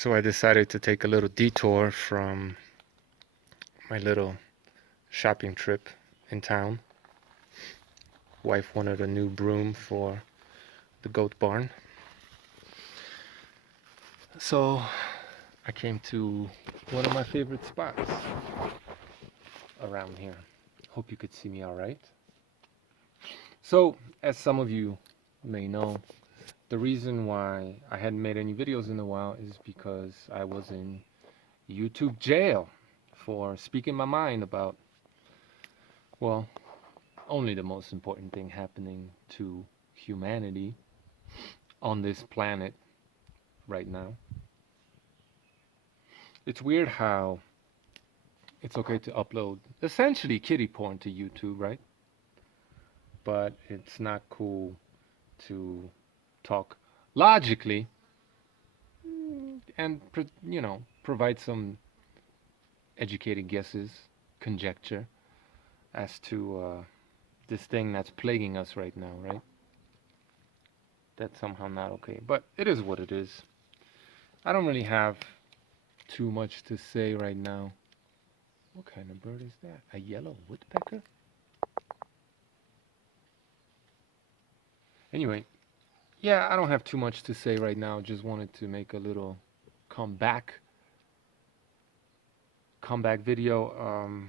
So I decided to take a little detour from my little shopping trip in town. Wife wanted a new broom for the goat barn. So I came to one of my favorite spots around here. Hope you could see me all right. So, as some of you may know, the reason why I hadn't made any videos in a while is because I was in YouTube jail for speaking my mind about, well, only the most important thing happening to humanity on this planet right now. It's weird how it's okay to upload essentially kiddie porn to YouTube, right? But it's not cool to talk logically and provide some educated guesses, conjecture as to this thing that's plaguing us right now, right? That's somehow not okay, but it is what it is. I don't really have too much to say right now. What kind of bird is that? A yellow woodpecker? Anyway, yeah, I don't have too much to say right now. Just wanted to make a little comeback video.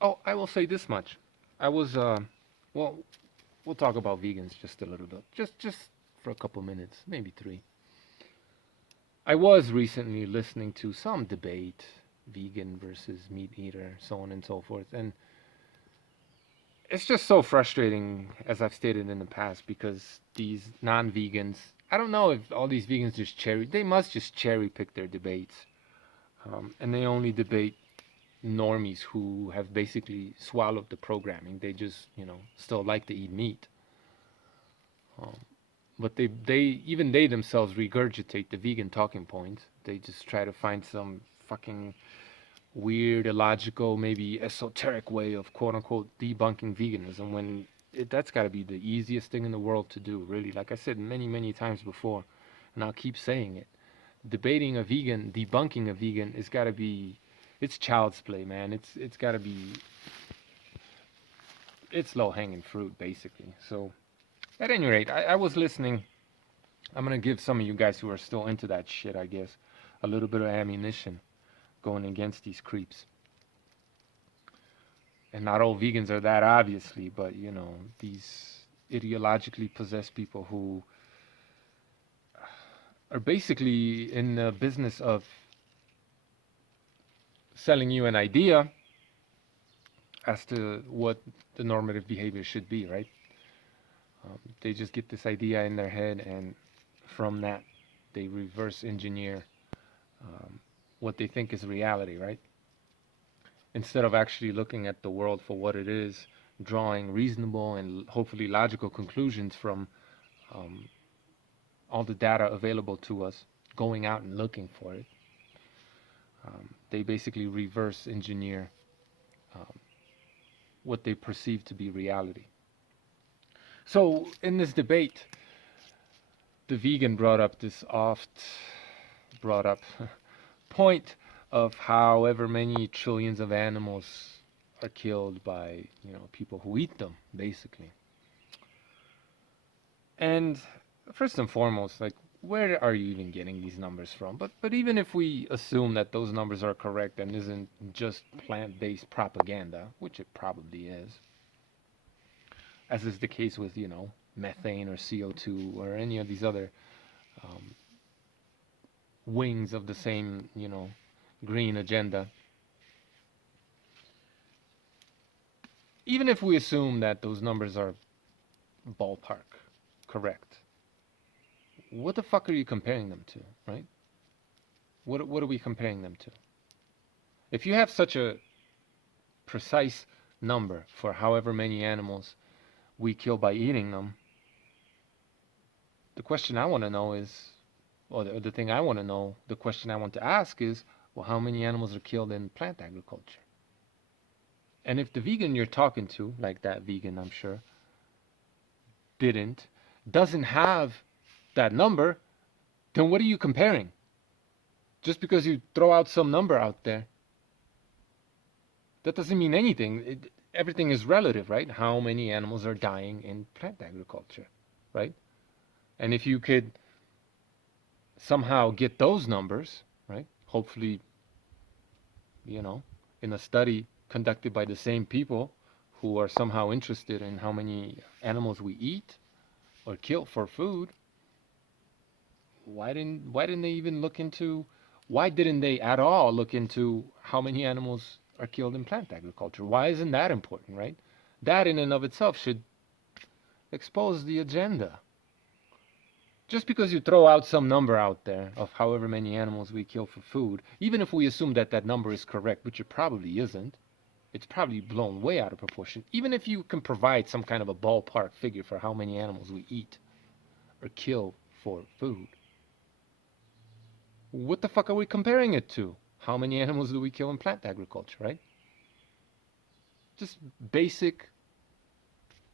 Oh, I will say this much. I was well, we'll talk about vegans just a little bit. Just for a couple minutes, maybe 3. I was recently listening to some debate, vegan versus meat eater, so on and so forth, and it's just so frustrating, as I've stated in the past, because these non-vegans, I don't know if all these vegans they must just cherry pick their debates, and they only debate normies who have basically swallowed the programming. They just, still like to eat meat. Um, but even they themselves regurgitate the vegan talking points. They just try to find some fucking weird, illogical, maybe esoteric way of quote unquote debunking veganism when that's got to be the easiest thing in the world to do, really. Like I said many, many times before, and I'll keep saying it. Debating a vegan, debunking a vegan, is got to be, it's child's play, man. It's got to be, it's low hanging fruit, basically. So, at any rate, I was listening. I'm gonna give some of you guys who are still into that shit, I guess, a little bit of ammunition going against these creeps. And not all vegans are that, obviously, but these ideologically possessed people who are basically in the business of selling you an idea as to what the normative behavior should be, right? They just get this idea in their head, and from that, they reverse engineer what they think is reality, right? Instead of actually looking at the world for what it is, drawing reasonable and hopefully logical conclusions from um, all the data available to us, going out and looking for it. They basically reverse engineer um, what they perceive to be reality. So in this debate, the vegan brought up this oft brought up point of however many trillions of animals are killed by people who eat them, basically. And first and foremost, like, where are you even getting these numbers from? But even if we assume that those numbers are correct and isn't just plant-based propaganda, which it probably is, as is the case with methane or CO2 or any of these other um, wings of the same green agenda. Even if we assume that those numbers are ballpark correct, what the fuck are you comparing them to, right? What are we comparing them to? If you have such a precise number for however many animals we kill by eating them, the question I want to know is, or the thing I want to know, the question I want to ask is, well, how many animals are killed in plant agriculture? And if the vegan you're talking to, like that vegan I'm sure, doesn't have that number, then what are you comparing? Just because you throw out some number out there, that doesn't mean anything. Everything is relative, right? How many animals are dying in plant agriculture, right? And if you could somehow get those numbers, right? Hopefully, you know, in a study conducted by the same people who are somehow interested in how many animals we eat or kill for food, why didn't they even look into why didn't they at all look into how many animals are killed in plant agriculture? Why isn't that important, right? That in and of itself should expose the agenda. Just because you throw out some number out there of however many animals we kill for food, even if we assume that that number is correct, which it probably isn't, it's probably blown way out of proportion. Even if you can provide some kind of a ballpark figure for how many animals we eat or kill for food, what the fuck are we comparing it to? How many animals do we kill in plant agriculture, right? Just basic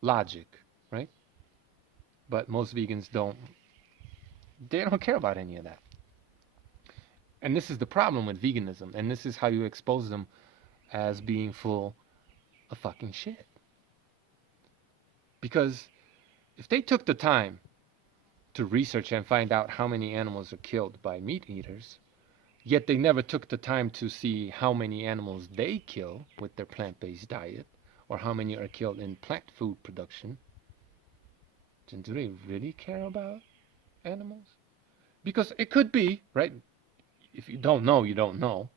logic, right? But most vegans they don't care about any of that. And this is the problem with veganism, and this is how you expose them as being full of fucking shit. Because if they took the time to research and find out how many animals are killed by meat eaters, yet they never took the time to see how many animals they kill with their plant-based diet, or how many are killed in plant food production, then do they really care about animals? Because it could be, right? If you don't know, you don't know.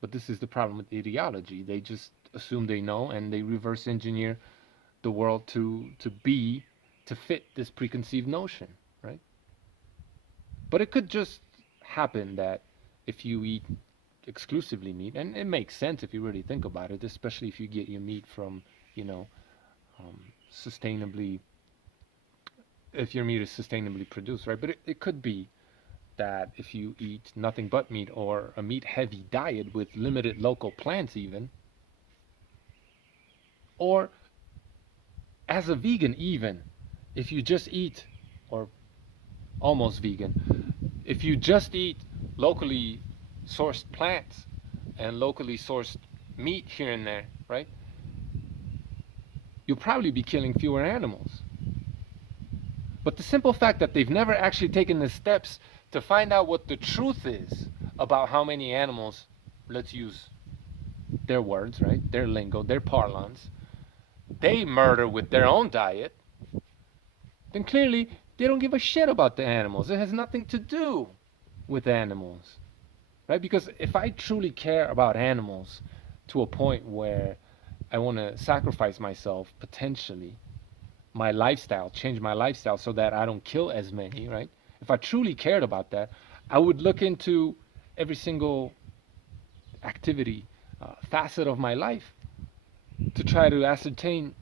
But this is the problem with ideology. They just assume they know and they reverse engineer the world to fit this preconceived notion, right? But it could just happen that if you eat exclusively meat, and it makes sense if you really think about it, especially if you get your meat from, you know, sustainably, if your meat is sustainably produced, right? But it could be that if you eat nothing but meat or a meat heavy diet with limited local plants, even, or as a vegan, even if you just eat, or almost vegan, if you just eat locally sourced plants and locally sourced meat here and there, right? You'll probably be killing fewer animals. But the simple fact that they've never actually taken the steps to find out what the truth is about how many animals, let's use their words, right? Their lingo, their parlance, they murder with their own diet, then clearly they don't give a shit about the animals. It has nothing to do with animals, right? Because if I truly care about animals to a point where I want to sacrifice myself, potentially, my lifestyle, change my lifestyle so that I don't kill as many, right? If I truly cared about that, I would look into every single activity, facet of my life to try to ascertain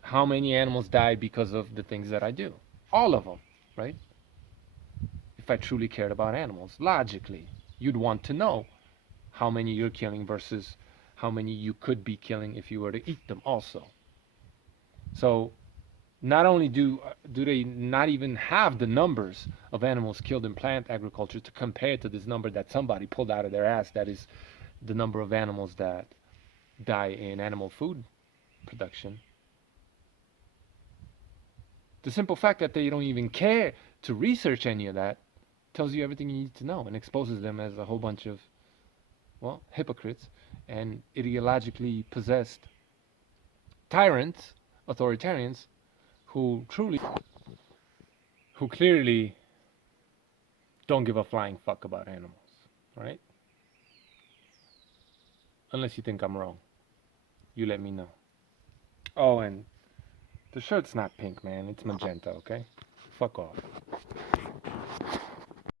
how many animals died because of the things that I do. All of them, right? If I truly cared about animals, logically, you'd want to know how many you're killing versus how many you could be killing if you were to eat them also. So not only do they not even have the numbers of animals killed in plant agriculture to compare to this number that somebody pulled out of their ass, that is the number of animals that die in animal food production. The simple fact that they don't even care to research any of that tells you everything you need to know and exposes them as a whole bunch of, well, hypocrites and ideologically possessed tyrants, authoritarians, who clearly don't give a flying fuck about animals, right? Unless you think I'm wrong. You let me know. Oh, and the shirt's not pink, man. It's magenta, okay? Fuck off.